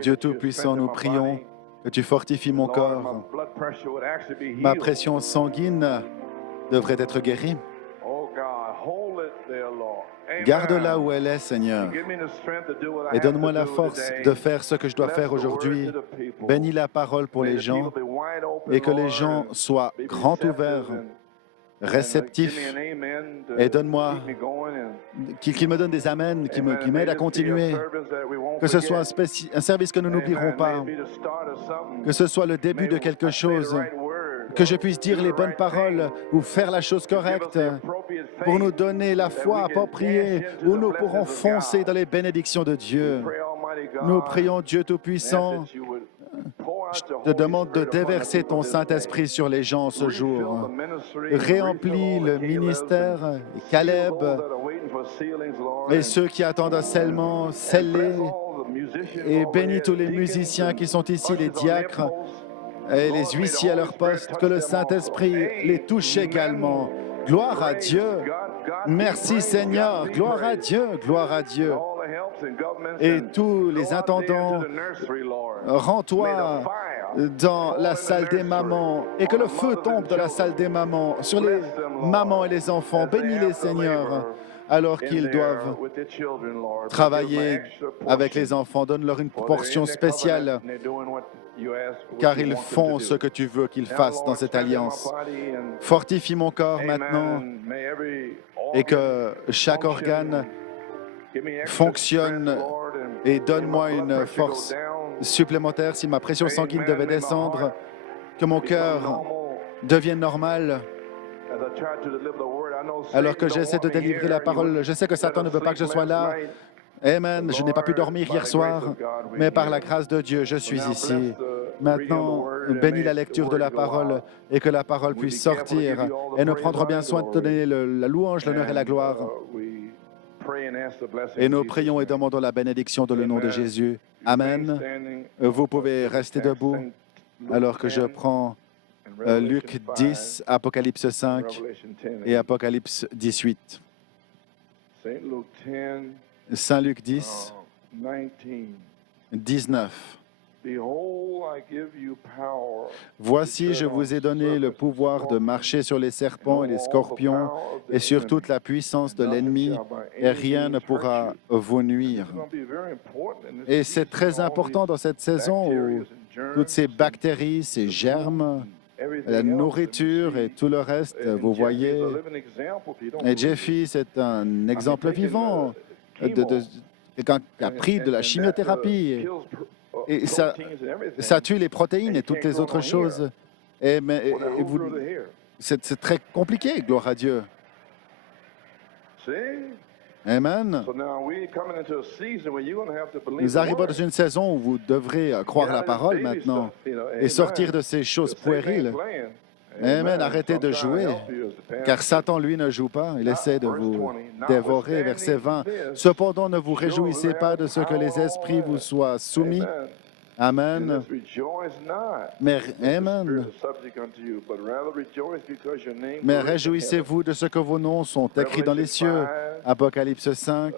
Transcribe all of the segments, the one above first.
Dieu Tout-Puissant, nous prions que tu fortifies mon corps. Ma pression sanguine devrait être guérie. Garde-la où elle est, Seigneur, et donne-moi la force de faire ce que je dois faire aujourd'hui. Bénis la parole pour les gens et que les gens soient grands ouverts, réceptifs, et donne-moi qu'ils me donnent des amens, qui m'aident à continuer. Que ce soit un service que nous n'oublierons pas, que ce soit le début de quelque chose, que je puisse dire les bonnes paroles ou faire la chose correcte pour nous donner la foi appropriée où nous pourrons foncer dans les bénédictions de Dieu. Nous prions Dieu Tout-Puissant. Je te demande de déverser ton Saint-Esprit sur les gens ce jour. Réemplis le ministère, Caleb, et ceux qui attendent un scellement, scelle-les, et bénis tous les musiciens qui sont ici, les diacres, et les huissiers à leur poste, que le Saint-Esprit les touche également. Gloire à Dieu. Merci Seigneur. Gloire à Dieu. Gloire à Dieu. Et tous les intendants, rends-toi dans la salle des mamans et que le feu tombe dans la salle des mamans sur les mamans et les enfants. Bénis-les, Seigneur, alors qu'ils doivent travailler avec les enfants. Donne-leur une portion spéciale, car ils font ce que tu veux qu'ils fassent dans cette alliance. Fortifie mon corps maintenant et que chaque organe fonctionne et donne-moi une force supplémentaire si ma pression sanguine devait descendre, que mon cœur devienne normal. Alors que j'essaie de délivrer la parole, je sais que Satan ne veut pas que je sois là. Amen. Je n'ai pas pu dormir hier soir, mais par la grâce de Dieu, je suis ici. Maintenant, bénis la lecture de la parole et que la parole puisse sortir. Et nous prendrons bien soin de te donner la louange, l'honneur et la gloire. Et nous prions et demandons la bénédiction dans le nom de Jésus. Amen. Vous pouvez rester debout alors que je prends Luc 10, Apocalypse 5 et Apocalypse 18. Saint Luc 10, 19. Voici, je vous ai donné le pouvoir de marcher sur les serpents et les scorpions et sur toute la puissance de l'ennemi, et rien ne pourra vous nuire. Et c'est très important dans cette saison où toutes ces bactéries, ces germes, la nourriture et tout le reste, vous voyez. Et Jeffy, c'est un exemple vivant de quelqu'un qui a pris de la chimiothérapie. Et ça tue les protéines et toutes les autres choses. C'est très compliqué, gloire à Dieu. Amen. Nous arrivons dans une saison où vous devrez croire la parole maintenant et sortir de ces choses puériles. Amen. Arrêtez de jouer, car Satan, lui, ne joue pas. Il essaie de vous dévorer. Verset 20. Cependant, ne vous réjouissez pas de ce que les esprits vous soient soumis. Amen. Mais, amen. Mais réjouissez-vous de ce que vos noms sont écrits dans les cieux. Apocalypse 5.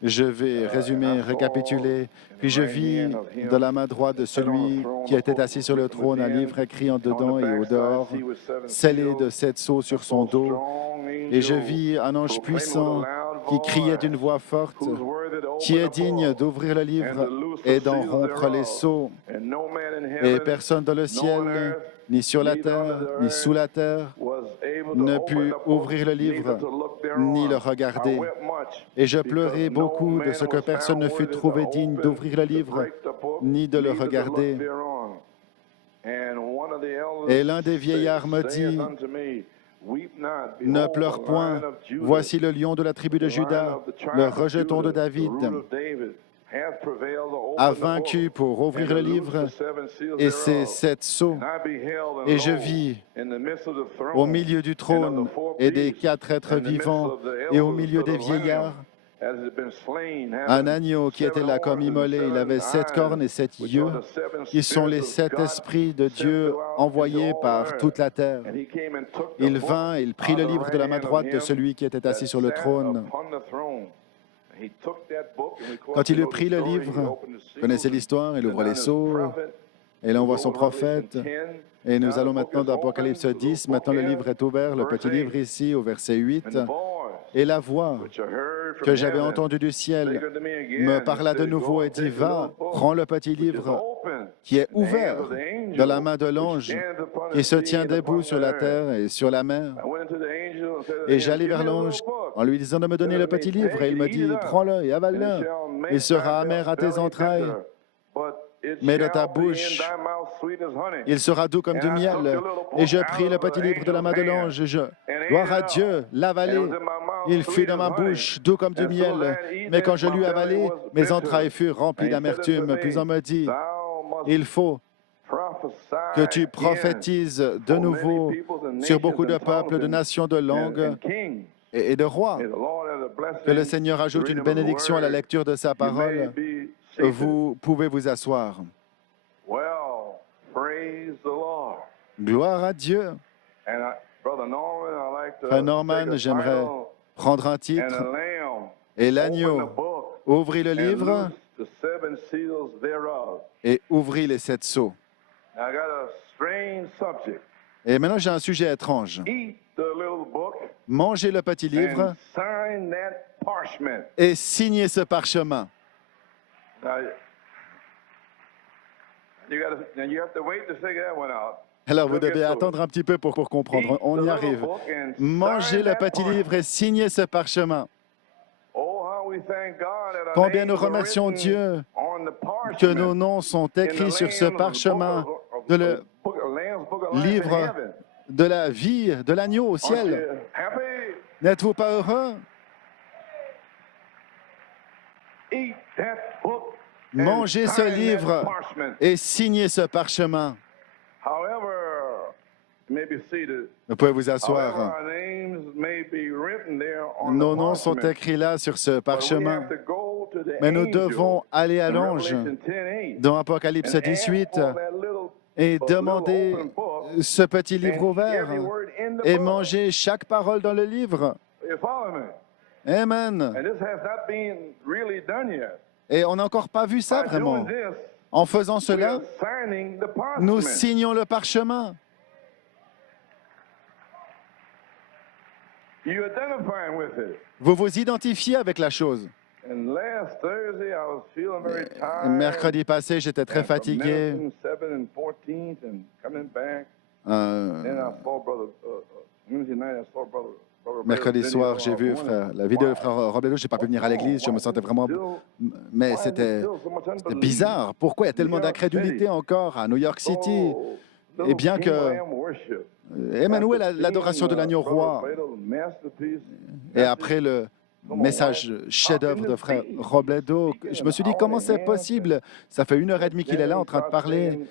Je vais résumer, récapituler. Puis je vis de la main droite de celui qui était assis sur le trône un livre écrit en dedans et au dehors, scellé de 7 sceaux sur son dos. Et je vis un ange puissant qui criait d'une voix forte, qui est digne d'ouvrir le livre et d'en rompre les sceaux. Et personne dans le ciel, ni sur la terre, ni sous la terre, ne put ouvrir le livre, ni le regarder. Et je pleurai beaucoup de ce que personne ne fut trouvé digne d'ouvrir le livre, ni de le regarder. Et l'un des vieillards me dit, « Ne pleure point, voici le lion de la tribu de Juda, le rejeton de David, a vaincu pour ouvrir le livre et ses 7 sceaux. Et je vis au milieu du trône et des 4 êtres vivants et au milieu des vieillards un agneau qui était là comme immolé. Il avait 7 cornes et 7 yeux, qui sont les 7 esprits de Dieu envoyés par toute la terre. Il vint, il prit le livre de la main droite de celui qui était assis sur le trône. Quand il eut pris le livre, vous connaissez l'histoire, il ouvre les sceaux, et il envoie son prophète. Et nous allons maintenant dans Apocalypse 10. Maintenant, le livre est ouvert, le petit livre ici, au verset 8. Et la voix que j'avais entendue du ciel me parla de nouveau et dit, « Va, prends le petit livre qui est ouvert dans la main de l'ange qui se tient debout sur la terre et sur la mer. » Et j'allai vers l'ange en lui disant de me donner le petit livre. Et il me dit, « Prends-le et avale-le. Il sera amer à tes entrailles, mais de ta bouche, il sera doux comme du miel. » Et je pris le petit livre de la main de l'ange. Gloire à Dieu, l'avalai. Il fut dans ma bouche, doux comme du miel. Mais quand je l'eus avalé, mes entrailles furent remplies d'amertume. Puis on me dit, il faut que tu prophétises de nouveau sur beaucoup de peuples, de nations, de langues et de rois. Que le Seigneur ajoute une bénédiction à la lecture de sa parole. Vous pouvez vous asseoir. Gloire à Dieu. Frère Norman, j'aimerais prendre un titre. Et l'agneau ouvrit le livre et ouvrit les 7 sceaux. Et maintenant, j'ai un sujet étrange. Mangez le petit livre et signez ce parchemin. Alors, vous devez attendre un petit peu pour comprendre. On y arrive. Mangez le petit livre et signez ce parchemin. Combien nous remercions Dieu que nos noms sont écrits sur ce parchemin de le livre de la vie de l'agneau au ciel. N'êtes-vous pas heureux? Mangez ce livre et signez ce parchemin. Vous pouvez vous asseoir. Nos noms sont écrits là sur ce parchemin. Mais nous devons aller à l'ange dans Apocalypse 18 et demander ce petit livre ouvert et manger chaque parole dans le livre. Amen. Et on n'a encore pas vu ça vraiment. En faisant cela, nous signons le parchemin. Vous vous identifiez avec la chose. Mercredi passé, j'étais très fatigué. Mercredi soir, j'ai vu la vidéo de frère Robledo. Je n'ai pas pu venir à l'église. Je me sentais vraiment... Mais c'était bizarre. Pourquoi il y a tellement d'incrédulité encore à New York City? Et bien que... Emmanuel, l'adoration de l'agneau roi. Et après le message chef-d'œuvre de frère Robledo, je me suis dit, comment c'est possible? Ça fait 1h30 qu'il est là en train de parler.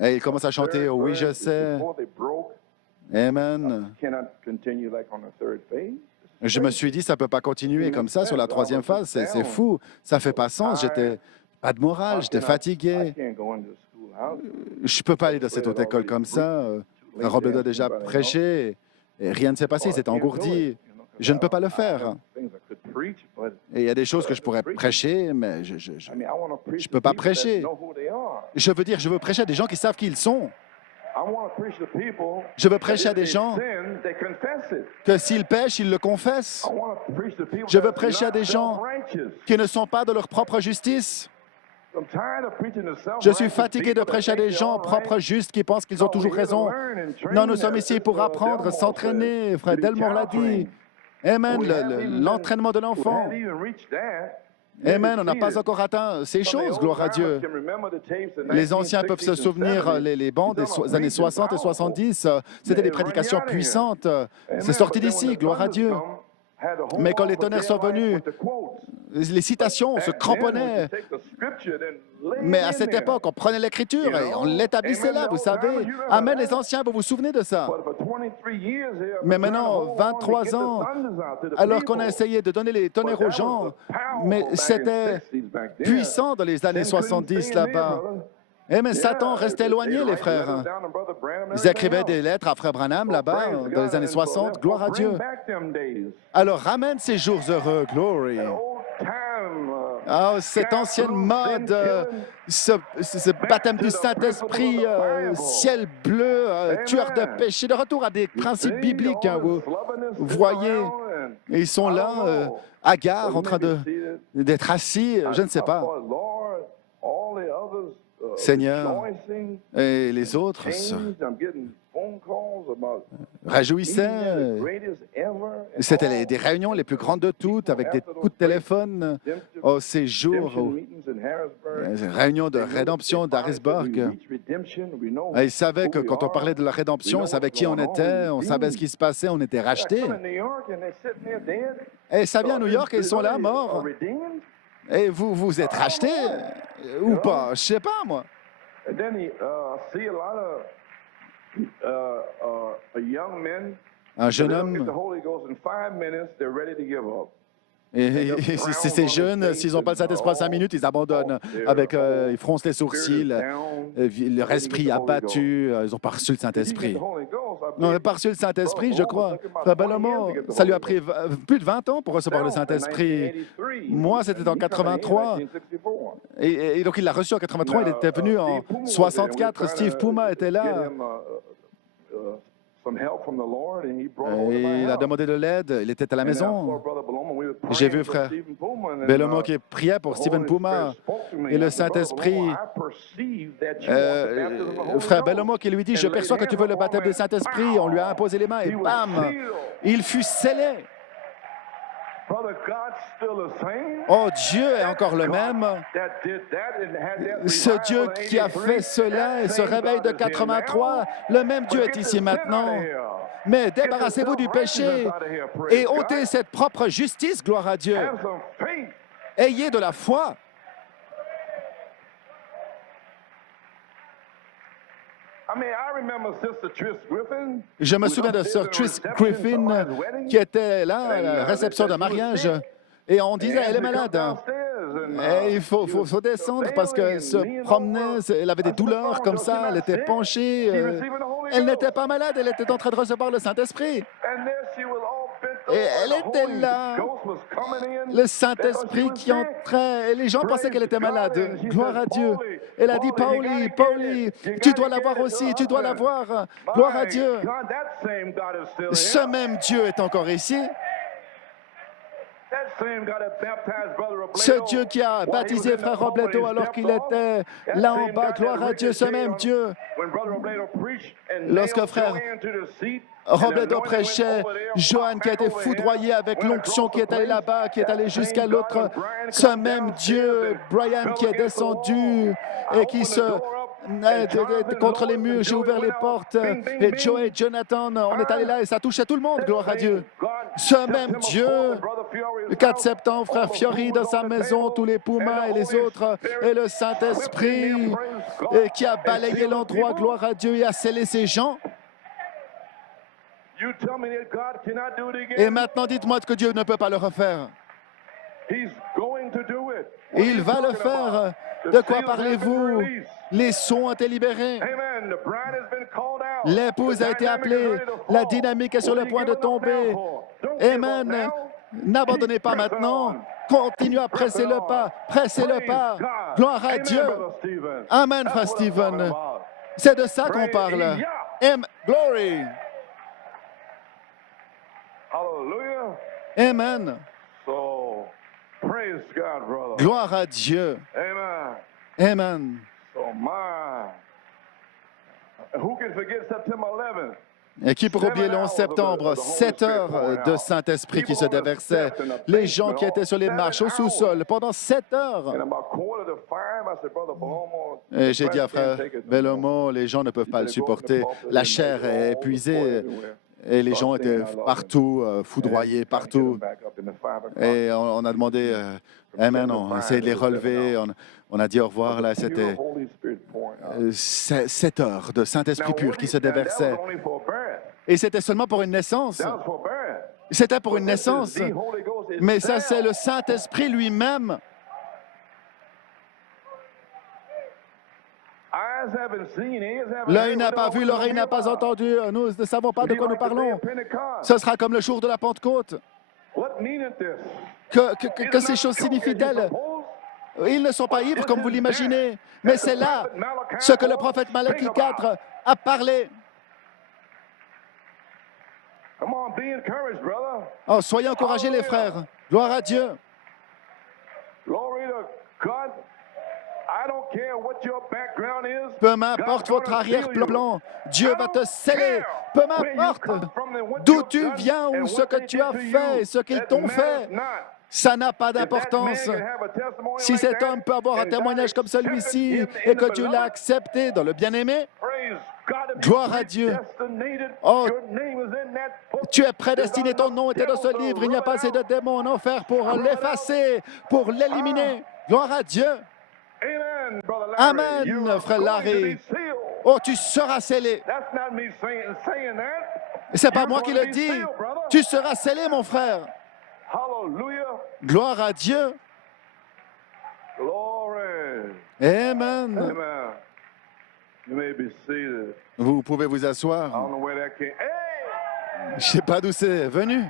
Et il commence à chanter, oh, oui, je sais. Amen. Je me suis dit, ça ne peut pas continuer comme ça sur la 3e phase. C'est fou. Ça ne fait pas sens. J'étais pas de morale, j'étais fatigué. Je ne peux pas aller dans cette haute école comme ça. Robledo a déjà prêché et rien ne s'est passé. Il s'est engourdi. Je ne peux pas le faire. Et il y a des choses que je pourrais prêcher, mais je ne peux pas prêcher. Je veux dire, je veux prêcher à des gens qui savent qui ils sont. Je veux prêcher à des gens que s'ils pêchent, ils le confessent. Je veux prêcher à des gens qui ne sont pas de leur propre justice. Je suis fatigué de prêcher à des gens propres, justes, qui pensent qu'ils ont toujours raison. Non, nous sommes ici pour apprendre, s'entraîner. Frère Delmore l'a dit. Amen, l'entraînement de l'enfant. Amen, on n'a pas encore atteint ces choses, gloire à Dieu. Les anciens peuvent se souvenir, les bancs des années 60 et 70, c'était des prédications puissantes. C'est sorti d'ici, gloire à Dieu. Mais quand les tonnerres sont venus, les citations se cramponnaient. Mais à cette époque, on prenait l'Écriture et on l'établissait là, vous savez. Amen, les anciens, vous vous souvenez de ça. Mais maintenant, 23 ans, alors qu'on a essayé de donner les tonnerres aux gens, mais c'était puissant dans les années 70 là-bas. Eh, mais Satan restait éloigné, les frères. Ils écrivaient des lettres à Frère Branham là-bas, dans les années 60. Gloire à Dieu. Alors, ramène ces jours heureux, glory. Ah, cette ancienne mode, ce baptême du Saint-Esprit, ciel bleu, tueur de péché, de retour à des principes bibliques. Hein, vous voyez, ils sont là, hagards, en train d'être assis, je ne sais pas. Seigneur, et les autres se réjouissaient. C'était des réunions les plus grandes de toutes, avec des coups de téléphone. Oh, ces jours, réunions de rédemption d'Harrisburg. Et ils savaient que quand on parlait de la rédemption, ils savaient qui on était, on savait ce qui se passait, on était rachetés. Et ça vient à New York et ils sont là, morts. Et vous êtes rachetés ou pas? Je ne sais pas, moi. Un jeune homme. Et ces jeunes, s'ils n'ont pas le Saint-Esprit en 5 minutes, ils abandonnent. Ils froncent les sourcils, leur esprit abattu, ils n'ont pas reçu le Saint-Esprit. Ils n'ont pas reçu le Saint-Esprit, je crois. Frère Bellomo, ça lui a pris plus de 20 ans pour recevoir le Saint-Esprit. Moi, c'était en 83. Et donc, il l'a reçu en 83. Il était venu en 64. Steve Puma était là. Et il a demandé de l'aide. Il était à la maison. J'ai vu frère Bellomo qui priait pour Stephen Puma. Et le Saint-Esprit, frère Bellomo qui lui dit, je perçois que tu veux le baptême du Saint-Esprit. On lui a imposé les mains et bam, il fut scellé. Oh, Dieu est encore le même. Ce Dieu qui a fait cela et ce réveil de 83, le même Dieu est ici maintenant. Mais débarrassez-vous du péché et ôtez cette propre justice, gloire à Dieu. Ayez de la foi. Je me souviens de Sir Tris Griffin qui était là à la réception de mariage et on disait elle est malade. Et il faut descendre parce qu'elle se promenait, elle avait des douleurs comme ça, elle était penchée. Elle n'était pas malade, elle était en train de recevoir le Saint-Esprit. Et elle était là, le Saint-Esprit qui entrait, et les gens pensaient qu'elle était malade. Gloire à Dieu. Elle a dit, Pauli, tu dois la voir aussi, tu dois la voir. Gloire à Dieu. Ce même Dieu est encore ici. Ce Dieu qui a baptisé Frère Robledo alors qu'il était là en bas, gloire à Dieu, ce même Dieu. Lorsque Frère Robledo prêchait, Johan qui a été foudroyé avec l'onction qui est allé là-bas, qui est allé jusqu'à l'autre, ce même Dieu, Brian qui est descendu et qui se... contre les murs, j'ai ouvert les portes et Joe et Jonathan, on est allé là et ça touchait tout le monde, gloire à Dieu. Ce même Dieu, le 4 septembre, frère Fiori dans sa maison, tous les Pumas et les autres, et le Saint-Esprit et qui a balayé l'endroit, gloire à Dieu, et a scellé ses gens. Et maintenant, dites-moi que Dieu ne peut pas le refaire. Il va le faire. De quoi parlez-vous? Les sons ont été libérés. L'épouse a été appelée. La dynamique est sur le point de tomber. Amen. N'abandonnez pas maintenant. Continuez à presser le pas. Pressez le pas. Gloire à Dieu. Amen, frère Stephen. C'est de ça qu'on parle. Glory. Amen. Gloire à Dieu. Amen. Et qui pour oublier le 11 septembre, 7 heures de Saint-Esprit qui se déversait, les gens qui étaient sur les marches au sous-sol pendant 7 heures. Et j'ai dit à frère Bellomo, les gens ne peuvent pas le supporter, la chair est épuisée. Et les gens étaient partout, foudroyés, partout. Et on a demandé, Amen, on a essayé de les relever, on a dit au revoir, là, c'était 7 heures de Saint-Esprit pur qui se déversait. Et c'était seulement pour une naissance. C'était pour une naissance. Mais ça, c'est le Saint-Esprit lui-même. L'œil n'a pas vu, l'oreille n'a pas entendu. Nous ne savons pas de quoi nous parlons. Ce sera comme le jour de la Pentecôte. Que ces choses signifient-elles? Ils ne sont pas ivres comme vous l'imaginez, mais c'est là ce que le prophète Malachie 4 a parlé. Oh, soyez encouragés, les frères. Gloire à Dieu. Peu m'importe votre arrière-plan, Dieu va te sceller. Peu m'importe d'où tu viens ou ce que tu as fait, ce qu'ils t'ont fait. Ça n'a pas d'importance. Si cet homme peut avoir un témoignage comme celui-ci et que Dieu l'a accepté dans le bien-aimé, gloire à Dieu. Oh, tu es prédestiné, ton nom était dans ce livre. Il n'y a pas assez de démons en enfer pour l'effacer, pour l'éliminer. Gloire à Dieu. Amen, frère Larry. Oh, tu seras scellé. Et c'est pas moi qui le dis. Tu seras scellé, mon frère. Gloire à Dieu. Amen. Vous pouvez vous asseoir. Je ne sais pas d'où c'est venu.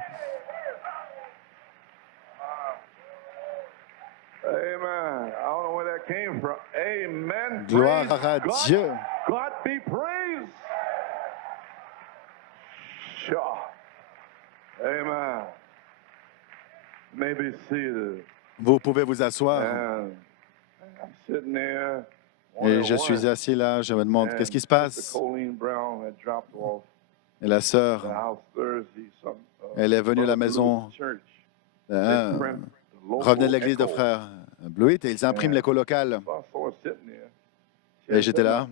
Gloire à Dieu. Amen. Vous pouvez vous asseoir. Et je suis assis là, je me demande, qu'est-ce qui se passe? Et la sœur, elle est venue à la maison, revenait de l'église de frère Blewett et ils impriment l'écho local. Et j'étais là.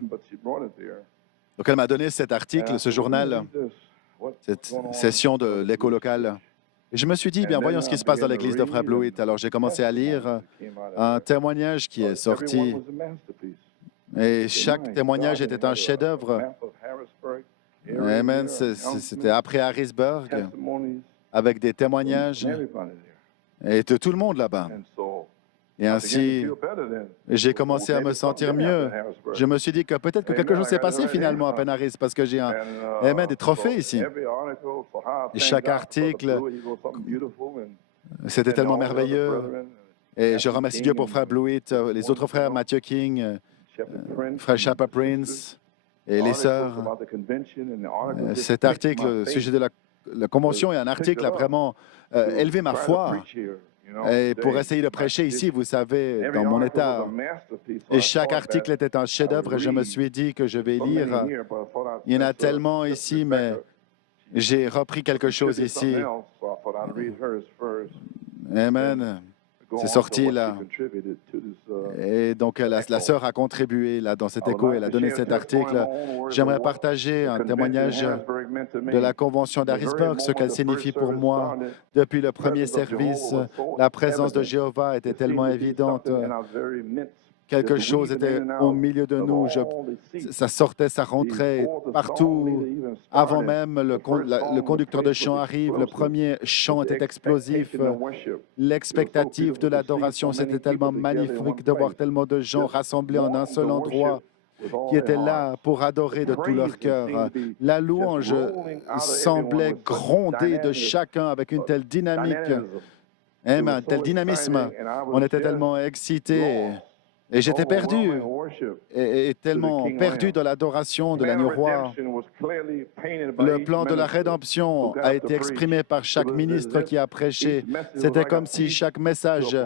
Donc elle m'a donné cet article, ce journal, cette session de l'écho local. Et je me suis dit, bien, voyons ce qui se passe dans l'église de frère Blewett. Alors j'ai commencé à lire un témoignage qui est sorti. Et chaque témoignage était un chef-d'œuvre. Amen. C'était après Harrisburg, avec des témoignages et de tout le monde là-bas. Et ainsi, j'ai commencé à me sentir mieux. Je me suis dit que peut-être que quelque chose s'est passé finalement à Penn-Harris parce que j'ai des trophées ici. Et chaque article, c'était tellement merveilleux. Et je remercie Dieu pour frère Blewett, les autres frères, Matthew King, frère Chapa Prince et les sœurs. Cet article, au sujet de la convention, est un article à vraiment élever ma foi. Et pour essayer de prêcher ici, vous savez, dans mon état. Et chaque article était un chef-d'œuvre et je me suis dit que je vais lire. Il y en a tellement ici, mais j'ai repris quelque chose ici. Amen. C'est sorti là. Et donc, la sœur a contribué là, dans cet écho. Elle a donné cet article. J'aimerais partager un témoignage de la Convention d'Harrisburg, ce qu'elle signifie pour moi. Depuis le premier service, la présence de Jéhovah était tellement évidente. Quelque chose était au milieu de nous. Ça sortait, ça rentrait partout. Avant même le conducteur de chant arrive, le premier chant était explosif. L'expectative de l'adoration, c'était tellement magnifique de voir tellement de gens rassemblés en un seul endroit qui étaient là pour adorer de tout leur cœur. La louange semblait gronder de chacun avec une telle dynamique, un tel dynamisme. On était tellement excités. Et j'étais perdu, et tellement perdu dans l'adoration de l'agneau roi. Le plan de la rédemption a été exprimé par chaque ministre qui a prêché. C'était comme si chaque message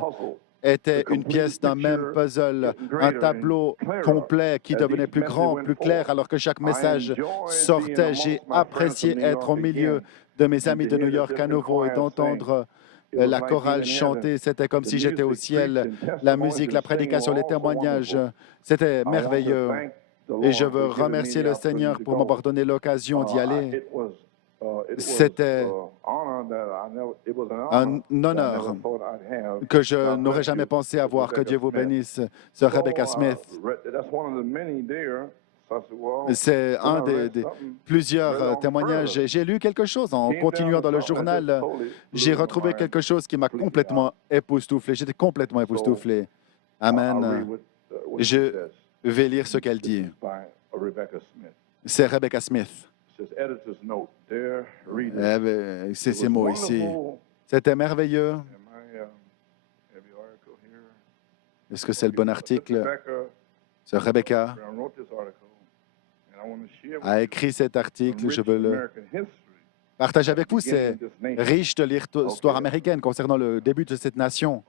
était une pièce d'un même puzzle, un tableau complet qui devenait plus grand, plus clair, alors que chaque message sortait. J'ai apprécié être au milieu de mes amis de New York à nouveau et d'entendre la chorale chanter, c'était comme si j'étais au ciel. La musique, la prédication, les témoignages, c'était merveilleux. Et je veux remercier le Seigneur pour m'avoir donné l'occasion d'y aller. C'était un honneur que je n'aurais jamais pensé avoir. Que Dieu vous bénisse, sœur Rebecca Smith. C'est un des plusieurs témoignages. J'ai lu quelque chose en continuant dans le journal. J'ai retrouvé quelque chose qui m'a complètement époustouflé. J'étais complètement époustouflé. Amen. vais lire ce qu'elle dit. C'est Rebecca Smith. C'est ces mots ici. C'était merveilleux. Est-ce que c'est le bon article? Ce Rebecca a écrit cet article. Je veux le partager avec vous. C'est riche de l'histoire américaine concernant le début de cette nation.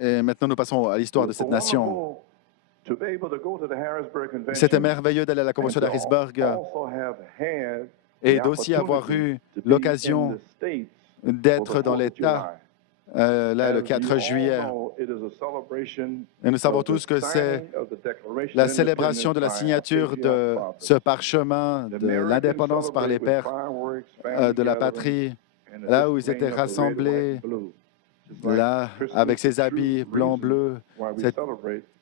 Et maintenant, nous passons à l'histoire de cette nation. C'était merveilleux d'aller à la convention d'Harrisburg et d'aussi avoir eu l'occasion d'être dans l'État là, le 4 juillet. Et nous savons tous que c'est la célébration de la signature de ce parchemin de l'indépendance par les pères de la patrie, là où ils étaient rassemblés, là, avec ses habits blanc-bleu. C'est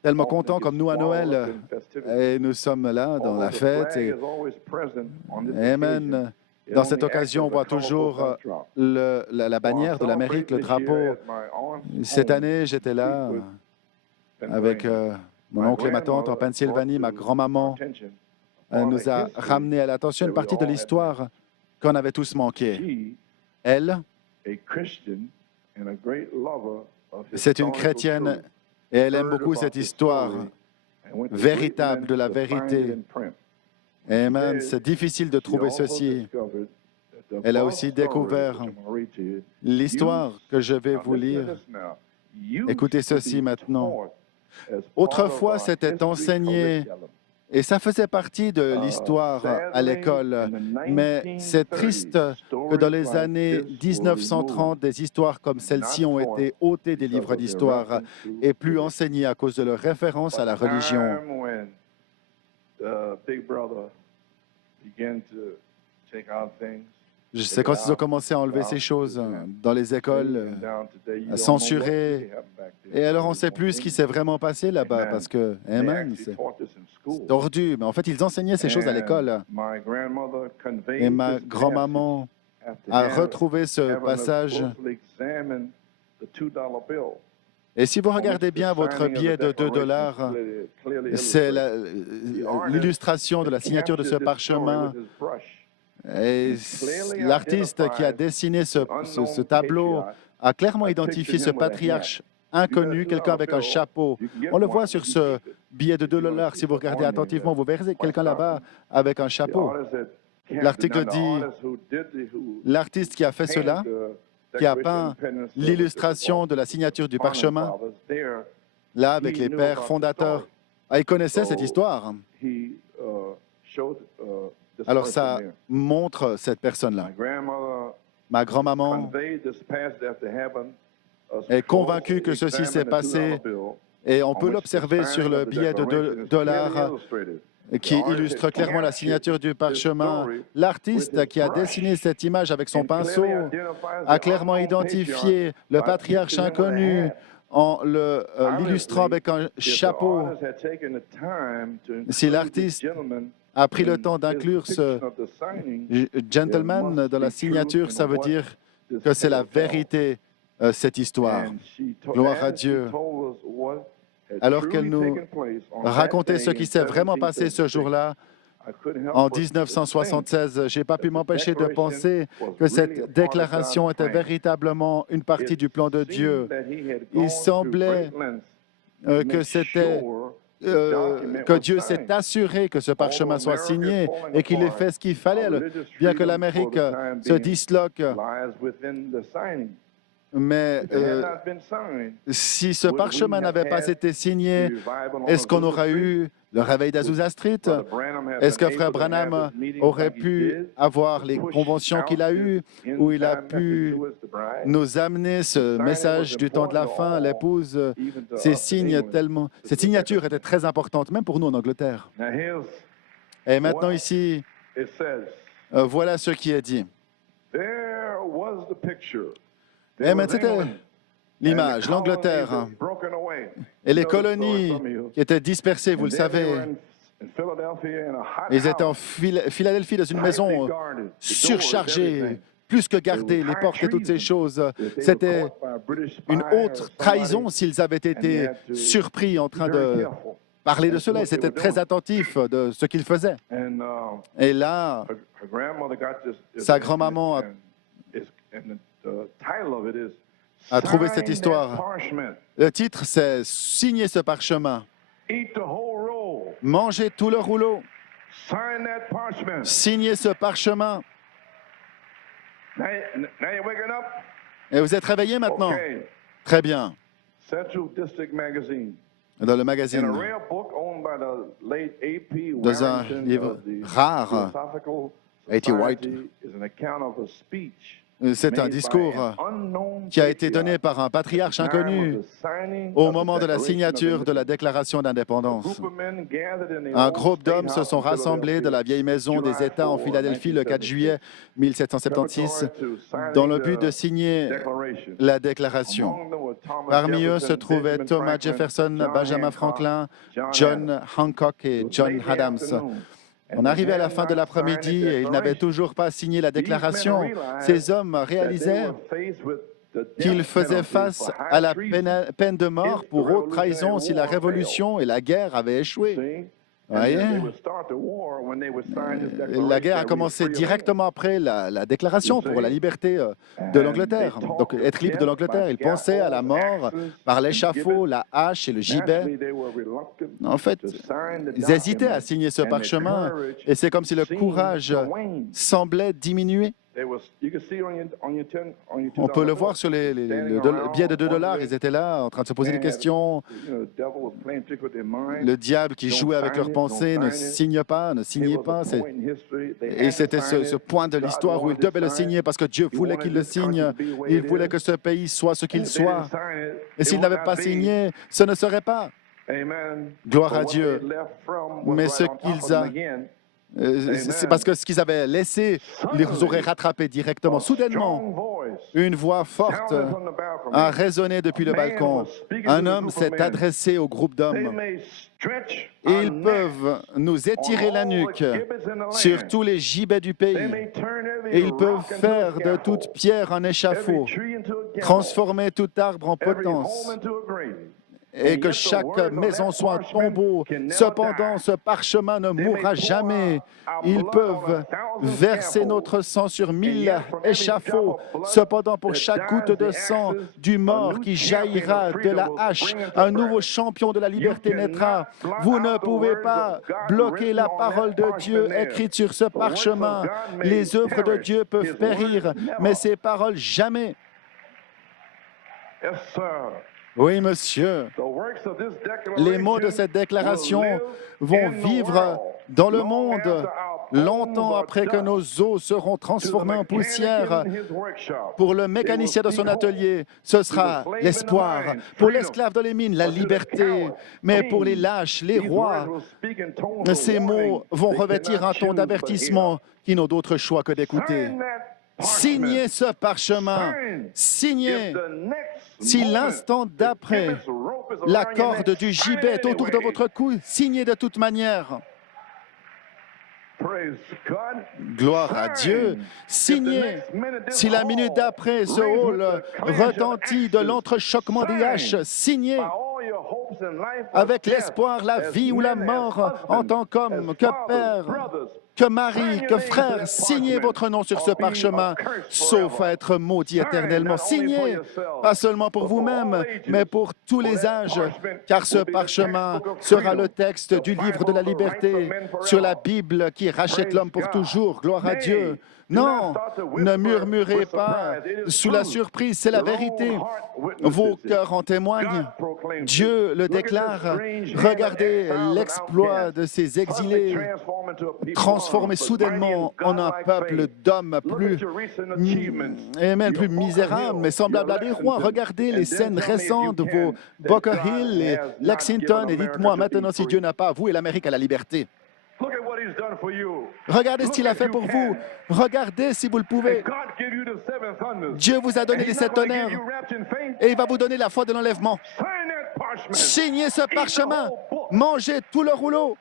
tellement content comme nous à Noël. Et nous sommes là dans la fête. Et amen. Dans cette occasion, on voit toujours la bannière de l'Amérique, le drapeau. Cette année, j'étais là avec mon oncle et ma tante en Pennsylvanie. Ma grand-maman nous a ramené à l'attention une partie de l'histoire qu'on avait tous manqué. Elle, c'est une chrétienne et elle aime beaucoup cette histoire véritable de la vérité. Amen. C'est difficile de trouver ceci. Elle a aussi découvert l'histoire que je vais vous lire. Écoutez ceci maintenant. Autrefois, c'était enseigné et ça faisait partie de l'histoire à l'école. Mais c'est triste que dans les années 1930, des histoires comme celle-ci ont été ôtées des livres d'histoire et plus enseignées à cause de leur référence à la religion. C'est quand ils ont commencé à enlever ces choses dans les écoles, à censurer. Et alors, on ne sait plus ce qui s'est vraiment passé là-bas parce que, amen, c'est tordu. Mais en fait, ils enseignaient ces choses à l'école. Et ma grand-maman a retrouvé ce passage. Et si vous regardez bien votre billet de 2 $, c'est l'illustration de la signature de ce parchemin. Et l'artiste qui a dessiné ce tableau a clairement identifié ce patriarche inconnu, quelqu'un avec un chapeau. On le voit sur ce billet de 2 $. Si vous regardez attentivement, vous verrez quelqu'un là-bas avec un chapeau. L'article dit, l'artiste qui a fait cela, qui a peint l'illustration de la signature du parchemin, là, avec les pères fondateurs, il connaissait cette histoire. Alors, ça montre cette personne-là. Ma grand-maman est convaincue que ceci s'est passé et on peut l'observer sur le billet de 2 $ qui illustre clairement la signature du parchemin. L'artiste qui a dessiné cette image avec son pinceau a clairement identifié le patriarche inconnu en l'illustrant avec un chapeau. Si l'artiste a pris le temps d'inclure ce gentleman dans la signature, ça veut dire que c'est la vérité, cette histoire. Gloire à Dieu. Alors qu'elle nous racontait ce qui s'est vraiment passé ce jour-là, en 1976, je n'ai pas pu m'empêcher de penser que cette déclaration était véritablement une partie du plan de Dieu. Il semblait que Dieu s'est assuré que ce parchemin soit signé et qu'il ait fait ce qu'il fallait, bien que l'Amérique se disloque. Mais si ce parchemin n'avait pas été signé, est-ce qu'on aurait eu le réveil d'Azusa Street? Est-ce que Frère Branham aurait pu avoir les conventions qu'il a eues, où il a pu nous amener ce message du temps de la fin, l'épouse, cette signature était très importante, même pour nous en Angleterre. Et maintenant ici, voilà ce qui est dit. Et maintenant, c'était l'image, l'Angleterre et les colonies qui étaient dispersées, vous le savez. Ils étaient en Philadelphie dans une maison surchargée, plus que garder les portes et toutes ces choses. C'était une haute trahison s'ils avaient été surpris en train de parler de cela. Ils étaient très attentifs de ce qu'ils faisaient. Et là, sa grand-maman a trouvé cette histoire. Le titre, c'est « Signez ce parchemin ». Mangez tout le rouleau. Signez ce parchemin. Et vous êtes réveillés maintenant? Très bien. Dans le magazine, dans un livre rare, A.T. White, c'est un discours qui a été donné par un patriarche inconnu au moment de la signature de la Déclaration d'indépendance. Un groupe d'hommes se sont rassemblés de la vieille maison des États en Philadelphie le 4 juillet 1776 dans le but de signer la Déclaration. Parmi eux se trouvaient Thomas Jefferson, Benjamin Franklin, John Hancock et John Adams. On arrivait à la fin de l'après-midi et ils n'avaient toujours pas signé la déclaration. Ces hommes réalisaient qu'ils faisaient face à la peine de mort pour haute trahison si la révolution et la guerre avaient échoué. Vous voyez? La guerre a commencé directement après la déclaration pour la liberté de l'Angleterre. Donc, être libre de l'Angleterre. Ils pensaient à la mort par l'échafaud, la hache et le gibet. En fait, ils hésitaient à signer ce parchemin et c'est comme si le courage semblait diminuer. On peut le voir sur les billets de $2. Ils étaient là en train de se poser des questions. Le diable qui jouait avec leurs pensées, ne signe pas, ne signez pas. Et c'était ce point de l'histoire où il devait le signer parce que Dieu voulait qu'il le signe. Il voulait que ce pays soit ce qu'il soit. Et s'il n'avait pas signé, ce ne serait pas. Gloire à Dieu. Mais ce qu'ils ont... c'est parce que ce qu'ils avaient laissé, ils les auraient rattrapés directement. Soudainement, une voix forte a résonné depuis le balcon. Un homme s'est adressé au groupe d'hommes. Ils peuvent nous étirer la nuque sur tous les gibets du pays. Et ils peuvent faire de toute pierre un échafaud, transformer tout arbre en potence. Et que chaque maison soit un tombeau. Cependant, ce parchemin ne mourra jamais. Ils peuvent verser notre sang sur 1000 échafauds. Cependant, pour chaque goutte de sang du mort qui jaillira de la hache, un nouveau champion de la liberté naîtra. Vous ne pouvez pas bloquer la parole de Dieu écrite sur ce parchemin. Les œuvres de Dieu peuvent périr, mais ses paroles jamais. Oui, monsieur. Les mots de cette déclaration vont vivre dans le monde longtemps après que nos os seront transformés en poussière. Pour le mécanicien de son atelier, ce sera l'espoir. Pour l'esclave de les mines, la liberté. Mais pour les lâches, les rois, ces mots vont revêtir un ton d'avertissement qui n'ont d'autre choix que d'écouter. Signez ce parchemin. Signez. Si l'instant d'après, la corde du gibet est autour de votre cou, signez de toute manière. Gloire à Dieu. Signez. Si la minute d'après, ce hall retentit de l'entrechoquement des haches, signez. Avec l'espoir, la vie ou la mort, en tant qu'homme, que père, que mari, que frère, signez votre nom sur ce parchemin, sauf à être maudit éternellement. Signez, pas seulement pour vous-même, mais pour tous les âges, car ce parchemin sera le texte du livre de la liberté, sur la Bible qui rachète l'homme pour toujours. Gloire à Dieu. Non, ne murmurez pas sous la surprise, c'est la vérité. Vos cœurs en témoignent. Dieu le déclare. Regardez l'exploit de ces exilés transformés soudainement en un peuple d'hommes plus misérables, mais semblables à des rois. Regardez les scènes récentes de vos Bunker Hill et Lexington et dites-moi maintenant si Dieu n'a pas avoué l'Amérique à la liberté. Regardez ce qu'il a fait pour vous. Regardez si vous le pouvez. Dieu vous a donné les 7 tonnerres et il va vous donner la foi de l'enlèvement. Signez ce parchemin. Mangez tout le rouleau.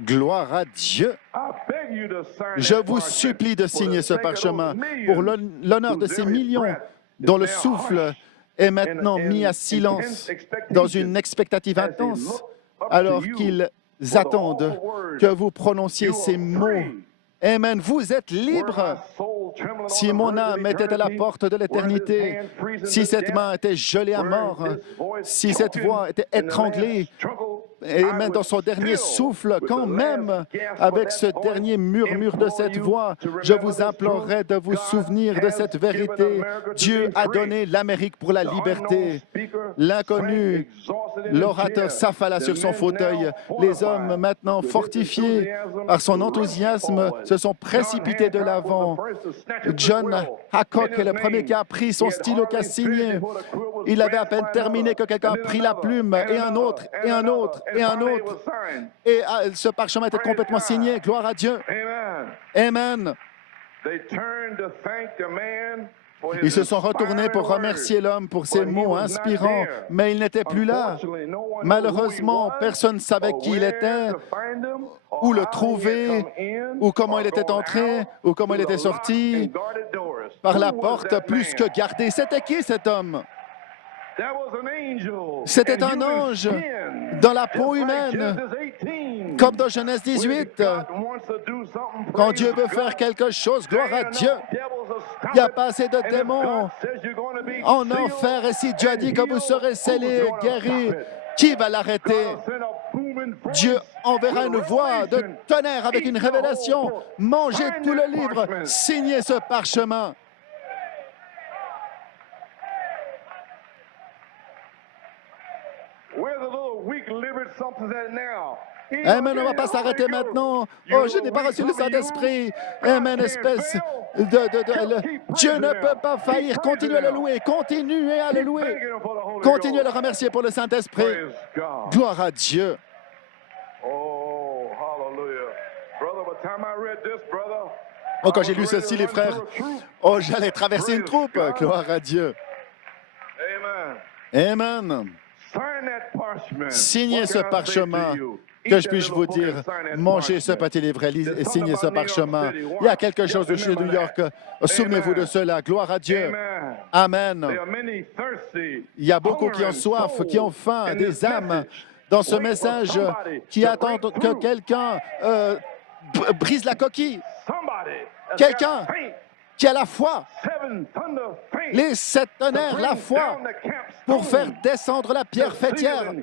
Gloire à Dieu. Je vous supplie de signer ce parchemin pour l'honneur de ces millions dont le souffle est maintenant mis à silence dans une expectative intense alors qu'ils attendent que vous prononciez ces mots. Amen. Vous êtes libre. Si mon âme était à la porte de l'éternité, si cette main était gelée à mort, si cette voix était étranglée, et même dans son dernier souffle, quand même, avec ce dernier murmure de cette voix, je vous implorerai de vous souvenir de cette vérité. Dieu a donné l'Amérique pour la liberté. L'inconnu, l'orateur s'affala sur son fauteuil. Les hommes, maintenant fortifiés par son enthousiasme, se sont précipités de l'avant. John Hancock est le premier qui a pris son stylo, qui a signé. Il avait à peine terminé que quelqu'un a pris la plume, et un autre, et un autre, et un autre. Et ce parchemin était complètement signé. Gloire à Dieu. Amen. Ils se sont retournés pour remercier l'homme pour ses mots inspirants, mais il n'était plus là. Malheureusement, personne ne savait qui il était, où le trouver, ou comment il était entré, ou comment il était sorti par la porte plus que gardée. C'était qui cet homme? C'était un ange dans la peau humaine, comme dans Genèse 18. Quand Dieu veut faire quelque chose, gloire à Dieu. Il n'y a pas assez de démons en enfer. Et si Dieu a dit que vous serez scellés et guéris, qui va l'arrêter? Dieu enverra une voix de tonnerre avec une révélation. Mangez tout le livre, signez ce parchemin. Amen, on ne va pas s'arrêter maintenant. Oh, je n'ai pas reçu le Saint-Esprit. Amen, espèce de... Dieu ne peut pas faillir. Continuez à le louer. Continuez à le louer. Continuez à le remercier pour le Saint-Esprit. Gloire à Dieu. Oh, quand j'ai lu ceci, les frères, oh, j'allais traverser une troupe. Gloire à Dieu. Amen. Signez ce parchemin. Que je puisse vous dire, mangez ce petit livre et signez ce parchemin. Il y a quelque chose de chez New York. Souvenez-vous de cela. Gloire à Dieu. Amen. Il y a beaucoup qui ont soif, qui ont faim, des âmes dans ce message, qui attendent que quelqu'un brise la coquille. Quelqu'un qui a la foi. Les 7 tonnerres, la foi, pour faire descendre la pierre fêtière.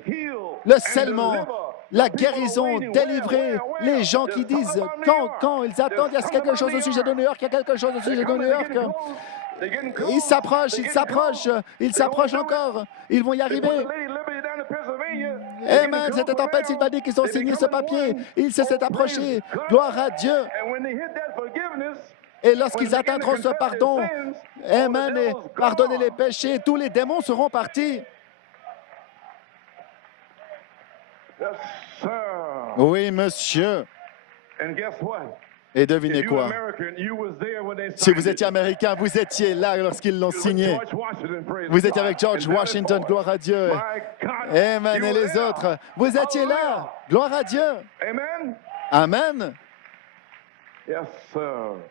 Le scellement, la guérison, délivrer les gens qui disent quand ils attendent, il y a quelque chose au sujet de New York, il y a quelque chose au sujet de New York. Ils s'approchent, ils s'approchent, ils s'approchent encore. Ils vont y arriver. Amen. C'était en Pennsylvanie qu'ils ont signé ce papier. Ils se sont approchés. Gloire à Dieu. Et lorsqu'ils atteindront ce pardon, amen, et pardonner les péchés, tous les démons seront partis. Oui, monsieur. Et devinez quoi? Si vous étiez américain, vous étiez là lorsqu'ils l'ont signé. Vous étiez avec George Washington, gloire à Dieu. Amen. Et les autres, vous étiez là, gloire à Dieu. Amen.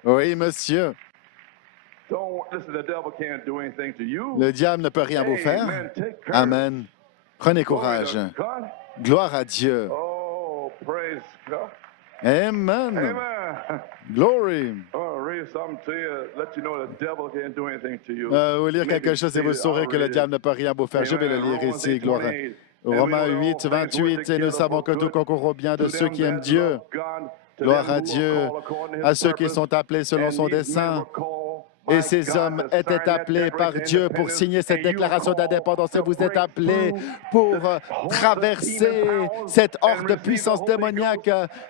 Oui, monsieur. Le diable ne peut rien vous faire. Amen. Prenez courage. Gloire à Dieu. Amen. Glory. Vous lire quelque chose et vous saurez que le diable ne peut rien vous faire. Je vais le lire ici, gloire à Romains 8, 28. Et nous savons que tout concourt au bien de ceux qui aiment Dieu. Gloire à Dieu, à ceux qui sont appelés selon son dessein. Et ces hommes étaient appelés par Dieu pour signer cette déclaration d'indépendance. Et vous êtes appelés pour traverser cette horde de puissance démoniaque,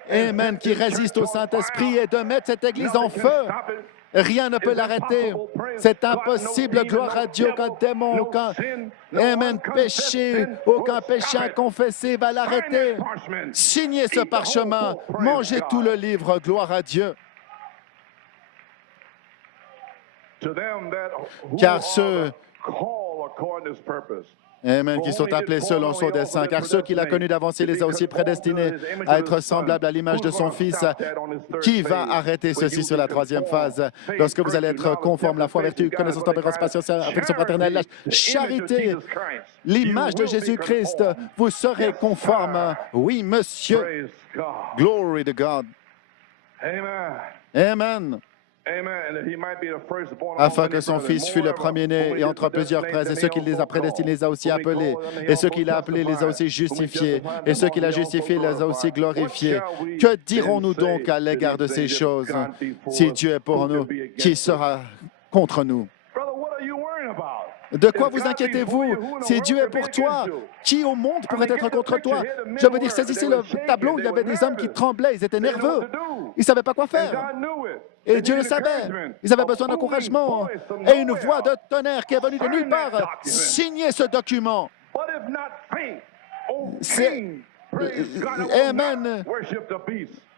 amen, qui résiste au Saint-Esprit et de mettre cette Église en feu. Rien ne peut l'arrêter. C'est impossible, gloire à Dieu, aucun démon, aucun péché, aucun péché inconfessé va l'arrêter. Signez ce parchemin, mangez tout le livre, gloire à Dieu. Car ceux Amen, qui sont appelés selon son dessein, car ceux qu'il a connus d'avance, il les a aussi prédestinés à être semblables à l'image de son Fils. Qui va arrêter ceci sur la troisième phase? Lorsque vous allez être conforme, la foi, vertu, connaissance, tempérance, patience, affection fraternelle, la charité, l'image de Jésus-Christ, vous serez conforme. Oui, monsieur. Glory to God. Amen. Afin que son fils fût le premier-né et entre plusieurs frères, et ceux qu'il les a prédestinés les a aussi appelés, et ceux qu'il a appelés les a aussi justifiés, et ceux qu'il a justifiés les a aussi glorifiés. Que dirons-nous donc à l'égard de ces choses? Si Dieu est pour nous, qui sera contre nous? De quoi vous inquiétez-vous? Si Dieu est pour toi, qui au monde pourrait être contre toi? Je veux dire, saisissez le tableau, il y avait des hommes qui tremblaient, ils étaient nerveux, ils ne savaient pas quoi faire. Et Dieu le savait. Ils avaient besoin d'encouragement. Et une voix de tonnerre qui est venue de nulle part signer ce document. C'est... Amen.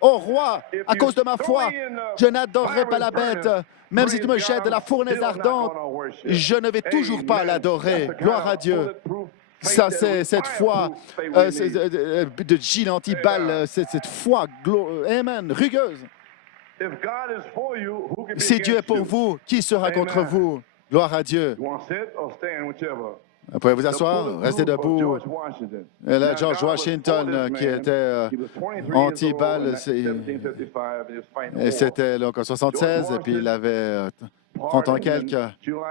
Ô roi, à cause de ma foi, je n'adorerai pas la bête. Même si tu me jettes de la fournaise ardente, je ne vais toujours pas l'adorer. Gloire à Dieu. Ça, c'est cette foi de Gilles anti-balle, cette foi, amen, rugueuse. Si Dieu est pour vous, qui sera contre vous? Gloire à Dieu. Vous pouvez vous asseoir, restez debout. Et là, George Washington, qui était anti-balle, et c'était donc en 76, et puis il avait 30 ans quelques.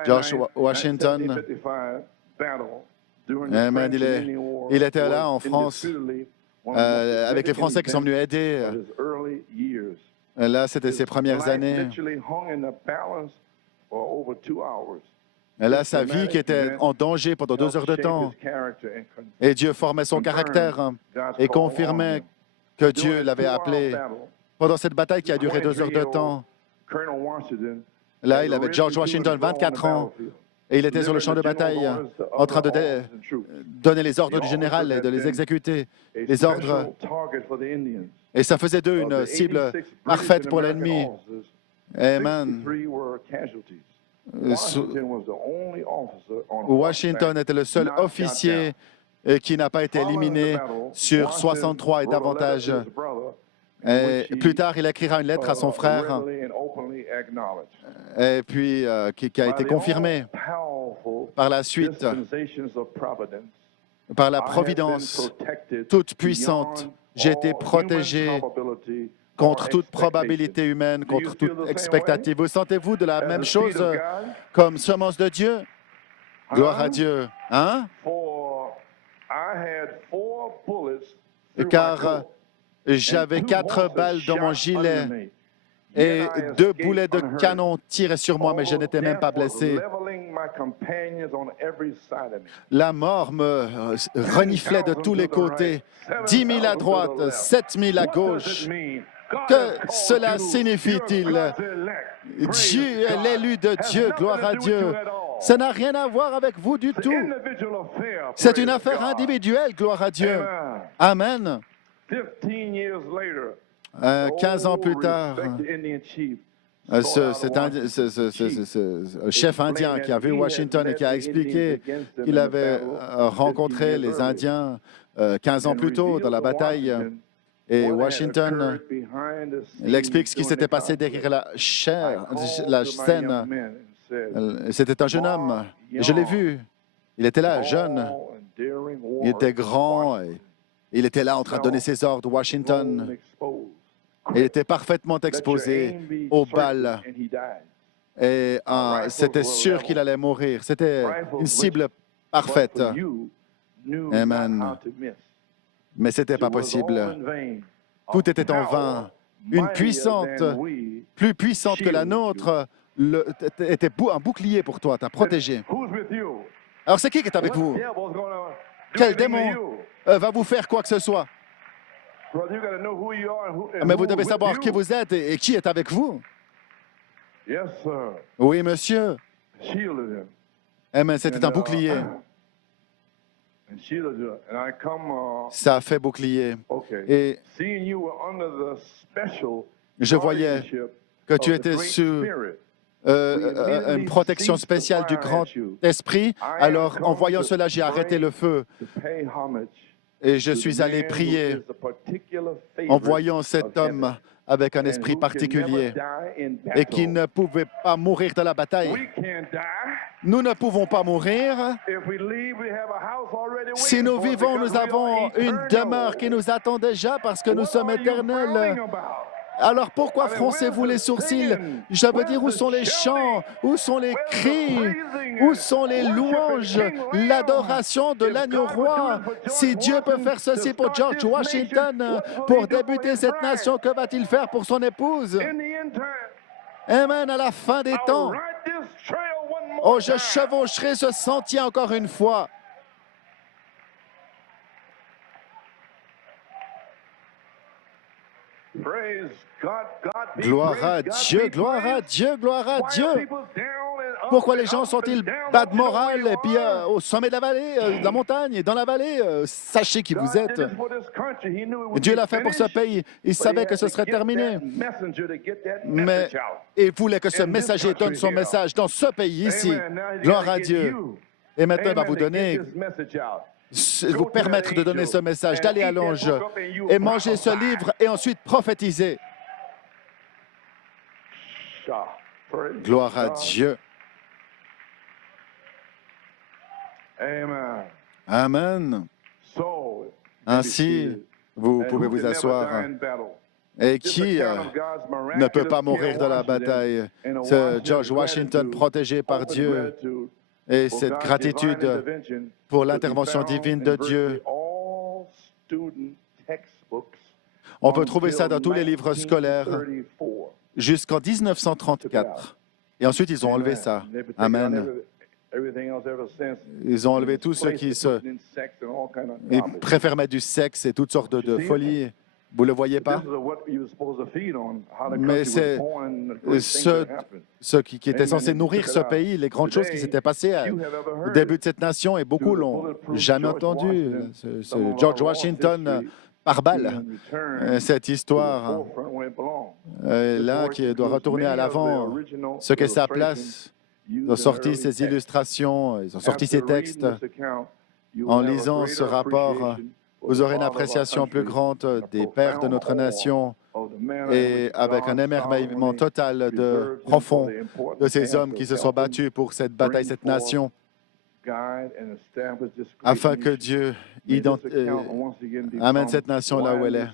George Washington, amen, il était là en France, avec les Français qui sont venus aider. Là, c'était ses premières années. Et là, sa vie qui était en danger pendant 2 heures de temps. Et Dieu formait son caractère et confirmait que Dieu l'avait appelé. Pendant cette bataille qui a duré 2 heures de temps, là, il avait George Washington, 24 ans, et il était sur le champ de bataille en train de donner les ordres du général et de les exécuter. Les ordres. Et ça faisait d'eux une cible parfaite pour l'ennemi. Amen. Washington était le seul officier qui n'a pas été éliminé sur 63 et davantage. Et plus tard, il écrira une lettre à son frère, et puis qui a été confirmée par la suite par la providence toute puissante. J'ai été protégé contre toute probabilité humaine, contre toute expectative. Vous sentez-vous de la même chose comme semence de Dieu? Gloire à Dieu. Hein? Car j'avais 4 balles dans mon gilet et 2 boulets de canon tiraient sur moi, mais je n'étais même pas blessé. La mort me reniflait de tous les côtés. 10 000 à droite, 7 000 à gauche. Que cela signifie-t-il? Dieu est l'élu de Dieu, gloire à Dieu. Ça n'a rien à voir avec vous du tout. C'est une affaire individuelle, gloire à Dieu. Amen. 15 ans plus tard, ce chef indien qui a vu Washington et qui a expliqué qu'il avait rencontré les Indiens 15 ans plus tôt dans la bataille. Et Washington, il explique ce qui s'était passé derrière la scène. C'était un jeune homme. Je l'ai vu. Il était là, jeune. Il était grand. Il était là en train de donner ses ordres. Washington, il était parfaitement exposé aux balles. Et c'était sûr qu'il allait mourir. C'était une cible parfaite. Amen. Mais ce n'était pas possible. Tout était en vain. Une puissante, plus puissante que la nôtre, était un bouclier pour toi, t'a protégé. Alors c'est qui est avec vous? Quel démon va vous faire quoi que ce soit? Mais vous devez savoir qui vous êtes et qui est avec vous. Oui, monsieur. Mais c'était un bouclier. Ça a fait bouclier. Et je voyais que tu étais sous une protection spéciale du grand esprit. Alors, en voyant cela, j'ai arrêté le feu et je suis allé prier en voyant cet homme avec un esprit particulier et qui ne pouvait pas mourir de la bataille. Nous ne pouvons pas mourir. Si nous vivons, nous avons une demeure qui nous attend déjà parce que nous sommes éternels. Alors pourquoi froncez-vous les sourcils? Je veux dire, où sont les chants? Où sont les cris? Où sont les louanges? L'adoration de l'agneau roi? Si Dieu peut faire ceci pour George Washington, pour débuter cette nation, que va-t-il faire pour son épouse? Amen, à la fin des temps. Oh, je chevaucherai ce sentier encore une fois. Gloire à Dieu, gloire à Dieu, gloire à Dieu. Pourquoi les gens sont-ils bas de morale et puis au sommet de la vallée, de la montagne et dans la vallée? Sachez qui vous êtes. Dieu l'a fait pour ce pays. Il savait que ce serait terminé. Mais il voulait que ce messager donne son message dans ce pays ici. Gloire à Dieu. Et maintenant, il va vous donner, vous permettre de donner ce message, d'aller à l'ange et manger ce livre et ensuite prophétiser. Gloire à Dieu. Amen. Ainsi, vous pouvez vous asseoir. Et qui ne peut pas mourir de la bataille? Ce George Washington protégé par Dieu et cette gratitude pour l'intervention divine de Dieu. On peut trouver ça dans tous les livres scolaires jusqu'en 1934. Et ensuite, ils ont enlevé ça. Amen. Ils ont enlevé tout ce qui se... Ils préfèrent mettre du sexe et toutes sortes de folies. Vous ne le voyez pas? Mais c'est ce qui était censé nourrir ce pays, les grandes choses qui s'étaient passées au début de cette nation, et beaucoup l'ont jamais entendu. Ce George Washington par balle, cette histoire là qui doit retourner à l'avant, ce qu'est sa place. Ils ont sorti ces illustrations, ils ont sorti ces textes. En lisant ce rapport, vous aurez une appréciation plus grande des pères de notre nation et avec un émerveillement total profond de ces hommes qui se sont battus pour cette bataille, cette nation, afin que Dieu amène cette nation là où elle est,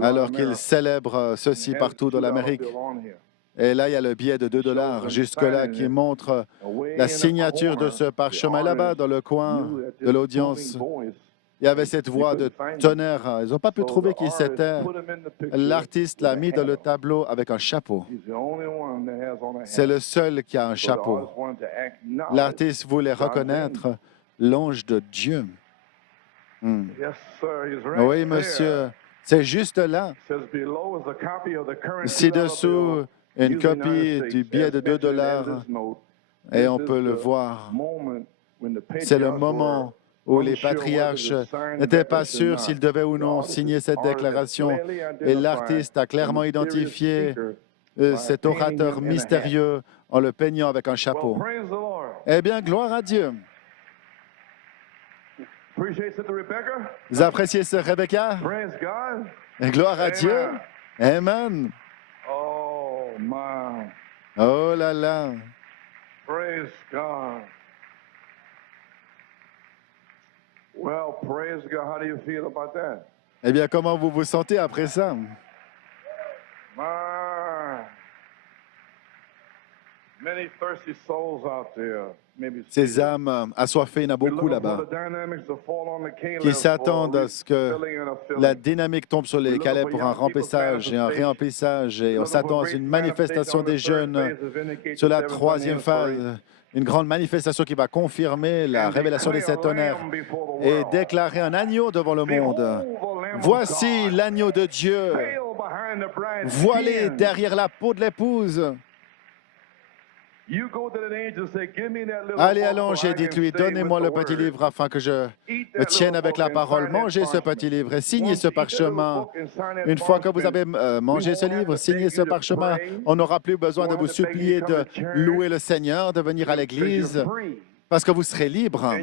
alors qu'il célèbre ceci partout dans l'Amérique. Et là, il y a le billet de 2 $ jusque-là qui montre la signature de ce parchemin là-bas dans le coin de l'audience. Il y avait cette voix de tonnerre. Ils n'ont pas pu trouver qui c'était. L'artiste l'a mis dans le tableau avec un chapeau. C'est le seul qui a un chapeau. L'artiste voulait reconnaître l'ange de Dieu. Oui, monsieur, c'est juste là. Ci-dessous, une copie du billet de 2 $ et on peut le voir. C'est le moment où les patriarches n'étaient pas sûrs s'ils devaient ou non signer cette déclaration. Et l'artiste a clairement identifié cet orateur mystérieux en le peignant avec un chapeau. Eh bien, gloire à Dieu. Vous appréciez ce Rebecca? Et gloire à Dieu. Amen. Oh là là. Praise God. Well, praise God. How do you feel about that? Eh bien, comment vous vous sentez après ça? Many thirsty souls out there. Ces âmes assoiffées, il y en a beaucoup là-bas, qui s'attendent à ce que la dynamique tombe sur les Caleb pour un remplissage et un réemplissage. Et on s'attend à une manifestation des jeunes sur la 3e phase, une grande manifestation qui va confirmer la révélation des 7 tonnerres et déclarer un agneau devant le monde. Voici l'agneau de Dieu, voilé derrière la peau de l'épouse. Allez à l'ange et dites-lui, donnez-moi le petit livre afin que je me tienne avec la parole. Mangez ce petit livre et signez ce parchemin. Une fois que vous avez mangé ce livre, signez ce parchemin. On n'aura plus besoin de vous supplier de louer le Seigneur, de venir à l'Église, parce que vous serez libre.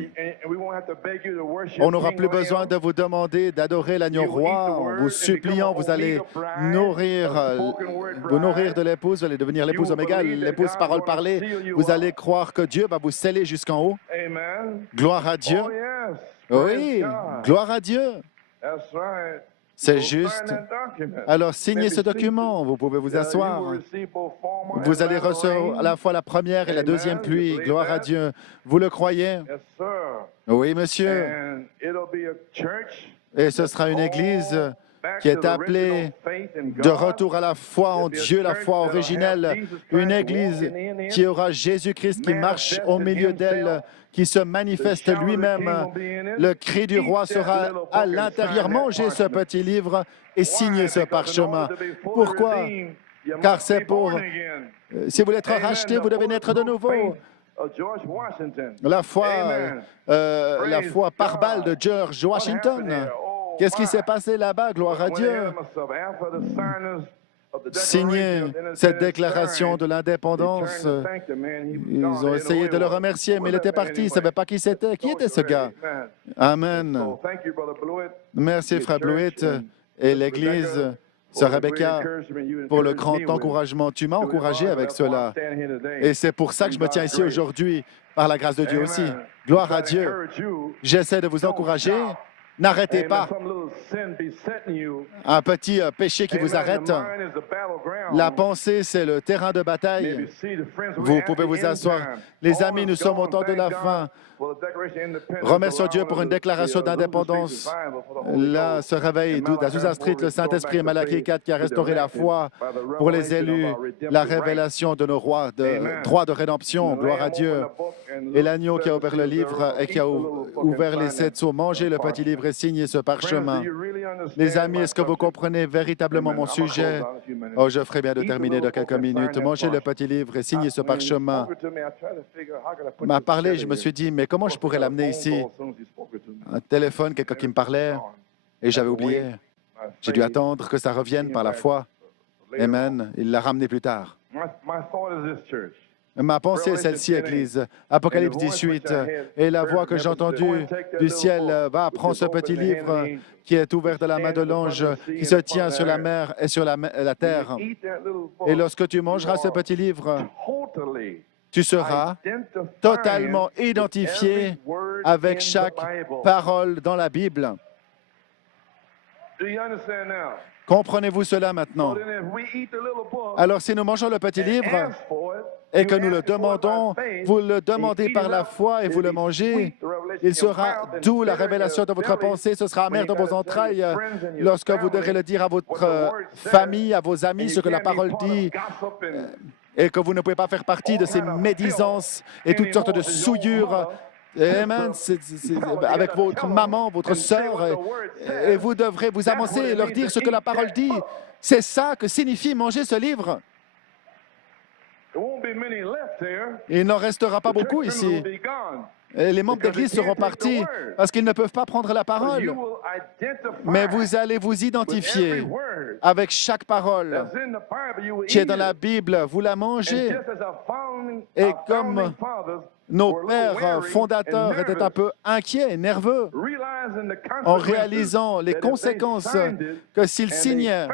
On n'aura plus besoin de vous demander d'adorer l'agneau roi. En vous suppliant, vous allez vous nourrir de l'épouse, vous allez devenir l'épouse Oméga, l'épouse parole parlée. Vous allez croire que Dieu va vous sceller jusqu'en haut. Gloire à Dieu. Oui, gloire à Dieu. C'est juste. Alors, signez ce document. Vous pouvez vous asseoir. Vous allez recevoir à la fois la première et la deuxième pluie. Gloire à Dieu. Vous le croyez? Oui, monsieur. Et ce sera une église qui est appelée de retour à la foi en Dieu, la foi originelle. Une église qui aura Jésus-Christ qui marche au milieu d'elle, qui se manifeste lui-même. Le cri du roi sera à l'intérieur. Mangez ce petit livre et signez ce parchemin. Pourquoi? Car c'est pour... Si vous voulez être racheté, vous devez naître de nouveau. La foi par balle de George Washington. Qu'est-ce qui s'est passé là-bas? Gloire à Dieu. Signer cette déclaration de l'indépendance. Ils ont essayé de le remercier, mais il était parti. Ils ne savaient pas qui c'était. Qui était ce gars? Amen. Merci, Frère Blewett et l'Église, Sœur Rebecca, pour le grand encouragement. Tu m'as encouragé avec cela. Et c'est pour ça que je me tiens ici aujourd'hui, par la grâce de Dieu aussi. Gloire à Dieu. J'essaie de vous encourager. N'arrêtez pas. Un petit péché qui vous arrête. La pensée, c'est le terrain de bataille. Vous pouvez vous asseoir. Les amis, nous sommes au temps de la fin. Remercions Dieu pour une déclaration d'indépendance. Là se réveille d'Azusa Street, le Saint-Esprit et Malachie 4 qui a restauré la foi pour les élus, la révélation de nos rois, de droit de rédemption. Gloire à Dieu. Et l'agneau qui a ouvert le livre et qui a ouvert les 7 sceaux. Mangez le petit livre et signez ce parchemin. Les amis, est-ce que vous comprenez véritablement mon sujet? Oh, je ferai bien de terminer dans quelques minutes. Mangez le petit livre et signez ce parchemin. Il m'a parlé, je me suis dit, mais comment je pourrais l'amener ici? Un téléphone, quelqu'un qui me parlait, et j'avais oublié. J'ai dû attendre que ça revienne par la foi. Amen. Il l'a ramené plus tard. Ma pensée est celle-ci, Église. Apocalypse 18. Et la voix que j'ai entendue du ciel va prendre ce petit livre qui est ouvert de la main de l'ange, qui se tient sur la mer et sur la terre. Et lorsque tu mangeras ce petit livre, tu seras totalement identifié avec chaque parole dans la Bible. Comprenez-vous cela maintenant? Alors, si nous mangeons le petit livre et que nous le demandons, vous le demandez par la foi et vous le mangez, il sera doux la révélation de votre pensée, ce sera amer dans vos entrailles lorsque vous devrez le dire à votre famille, à vos amis, ce que la parole dit, et que vous ne pouvez pas faire partie de ces médisances et toutes sortes de souillures. Amen. Avec votre maman, votre sœur, et vous devrez vous avancer et leur dire ce que la parole dit. C'est ça que signifie manger ce livre. Il n'en restera pas beaucoup ici. Et les membres d'Église seront partis parce qu'ils ne peuvent pas prendre la parole. Mais vous allez vous identifier avec chaque parole qui est dans la Bible. Vous la mangez. Et comme nos pères fondateurs étaient un peu inquiets et nerveux en réalisant les conséquences que s'ils signaient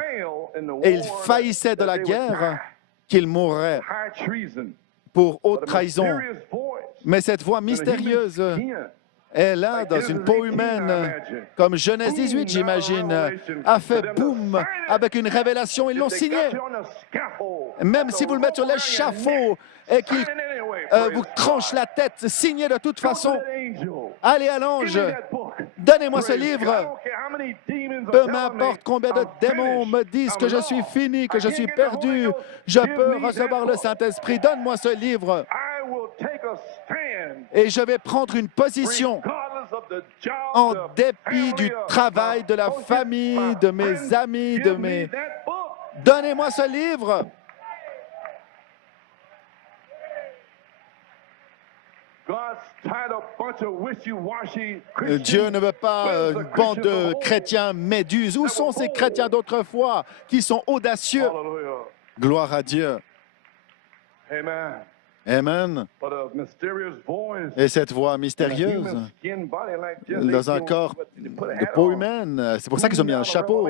et ils faillissaient de la guerre, qu'ils mourraient pour haute trahison. Mais cette voix mystérieuse est là, dans une peau humaine, comme Genèse 18, j'imagine, a fait boum avec une révélation. Ils l'ont signé. Même si vous le mettez sur l'échafaud et qu'il vous tranche la tête, signez de toute façon. Allez à l'ange, donnez-moi ce livre. Peu m'importe combien de démons me disent que je suis fini, que je suis perdu, je peux recevoir le Saint-Esprit. Donne-moi ce livre. Et je vais prendre une position en dépit du travail, de la famille, de mes amis, de mes... Donnez-moi ce livre. Dieu ne veut pas une bande de chrétiens méduses. Où sont ces chrétiens d'autrefois qui sont audacieux? Gloire à Dieu. Amen. Et cette voix mystérieuse, dans un corps de peau humaine, c'est pour ça qu'ils ont mis un chapeau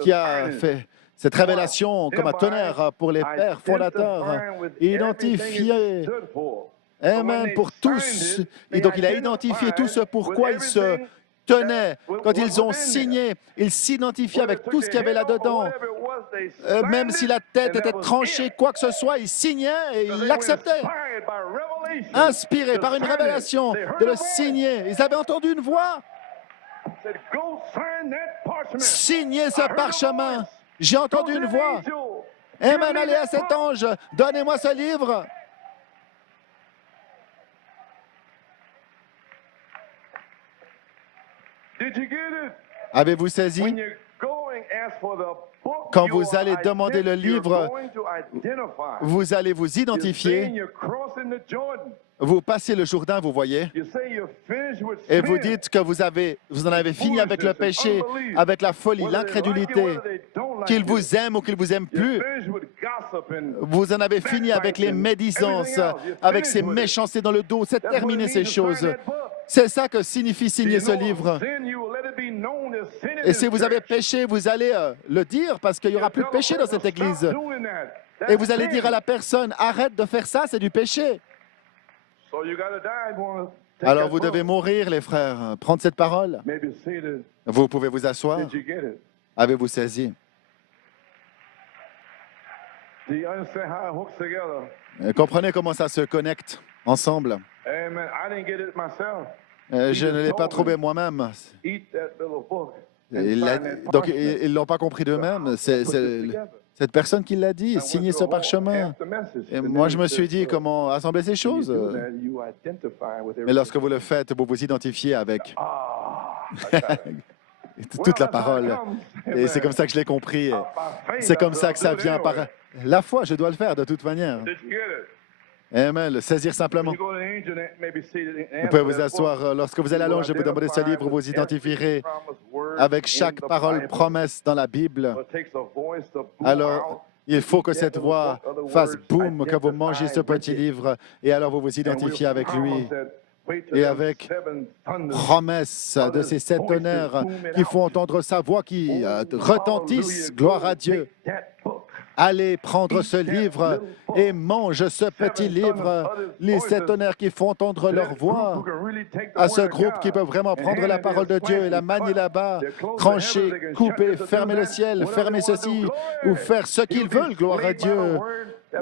qui a fait cette révélation comme un tonnerre pour les pères fondateurs, identifié, amen, pour tous. Et donc il a identifié tout ce pourquoi ils se tenaient. Quand ils ont signé, ils s'identifiaient avec tout ce qu'il y avait là-dedans. Même si la tête était tranchée, quoi que ce soit, ils signaient et ils l'acceptaient. Inspirés par une révélation de le signer. Ils avaient entendu une voix. Signez ce parchemin. J'ai entendu une voix. Amen, allez à cet ange. Donnez-moi ce livre. Avez-vous saisi? Quand vous allez demander le livre, vous allez vous identifier. Vous passez le Jourdain, vous voyez, et vous dites que vous en avez fini avec le péché, avec la folie, l'incrédulité, qu'il vous aime ou qu'il vous aime plus. Vous en avez fini avec les médisances, avec ces méchancetés dans le dos. C'est terminé ces choses. C'est ça que signifie signer ce livre. Et si vous avez péché, vous allez le dire parce qu'il n'y aura plus de péché dans cette église. Et vous allez dire à la personne, arrête de faire ça, c'est du péché. Alors vous devez mourir, les frères. Prendre cette parole. Vous pouvez vous asseoir. Avez-vous saisi? Comprenez comment ça se connecte ensemble. Je ne l'ai pas trouvé moi-même. Donc, ils ne l'ont pas compris d'eux-mêmes. C'est cette personne qui l'a dit, signez ce parchemin. Et moi, je me suis dit, comment assembler ces choses? Mais lorsque vous le faites, vous vous identifiez avec toute la parole. Et c'est comme ça que je l'ai compris. C'est comme ça que ça vient par la foi. Je dois le faire de toute manière. Amen. Le saisir simplement. Vous pouvez vous asseoir. Lorsque vous allez à l'ange et vous demandez ce livre, vous identifierez avec chaque parole promesse dans la Bible. Alors, il faut que cette voix fasse boum, que vous mangez ce petit livre, et alors vous vous identifiez avec lui. Et avec promesse de ces 7 tonnerres qui font entendre sa voix, qui retentissent, gloire à Dieu. Allez prendre ce livre et mange ce petit livre, les 7 tonnerres qui font entendre leur voix. À ce groupe qui peut vraiment prendre la parole de Dieu et la manier là-bas, trancher, couper, fermer le ciel, fermer ceci, ou faire ce qu'ils veulent, gloire à Dieu.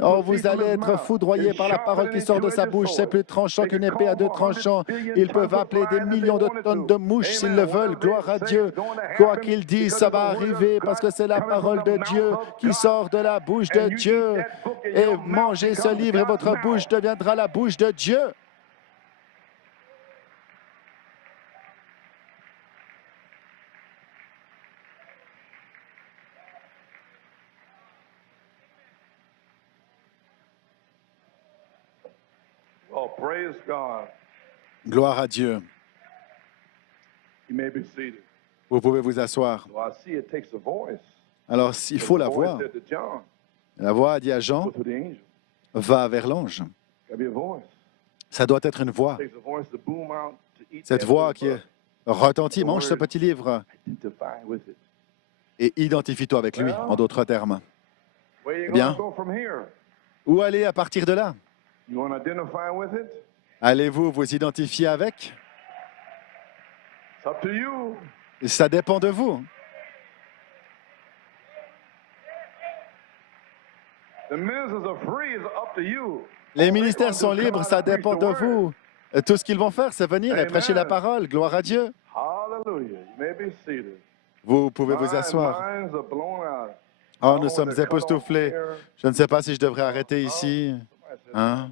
Oh, vous allez être foudroyés par la parole qui sort de sa bouche. C'est plus tranchant qu'une épée à 2 tranchants. Ils peuvent appeler des millions de tonnes de mouches s'ils le veulent. Gloire à Dieu. Quoi qu'ils disent, ça va arriver parce que c'est la parole de Dieu qui sort de la bouche de Dieu. Et mangez ce livre et votre bouche deviendra la bouche de Dieu. Gloire à Dieu. Vous pouvez vous asseoir. Alors, il faut la voix. La voix a dit à Jean, va vers l'ange. Ça doit être une voix. Cette voix qui retentit, mange ce petit livre et identifie-toi avec lui, en d'autres termes. Eh bien, où aller à partir de là? Allez-vous vous identifier avec? Ça dépend de vous. Les ministères sont libres, ça dépend de vous. Tout ce qu'ils vont faire, c'est venir et prêcher la parole. Gloire à Dieu. Vous pouvez vous asseoir. Oh, nous sommes époustouflés. Je ne sais pas si je devrais arrêter ici. Hein?